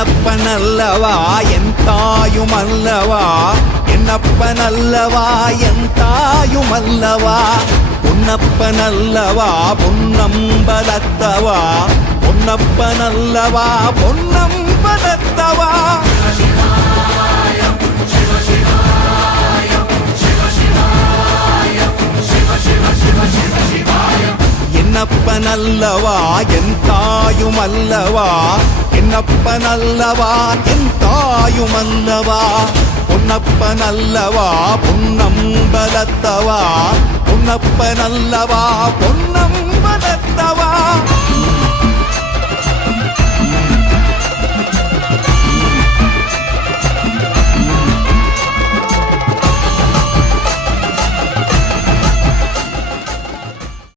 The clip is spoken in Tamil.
என்னப்பனல்லவா என் தாயுமல்லவா, என்னப்பனல்லவா என் தாயுமல்லவா, பொன்னப்பனல்லவா பொன்னம்பலத்தவா, பொன்னப்பனல்லவா பொன்னம்பலத்தவா. என்னப்பனல்லவா என் தாயுமல்லவா, என்னப்பனல்லவா என் தாயுமல்லவா, பொன்னப்பனல்லவா பொன்னம்பலத்தவா, பொன்னப்பனல்லவா பொன்னம்பலத்தவா.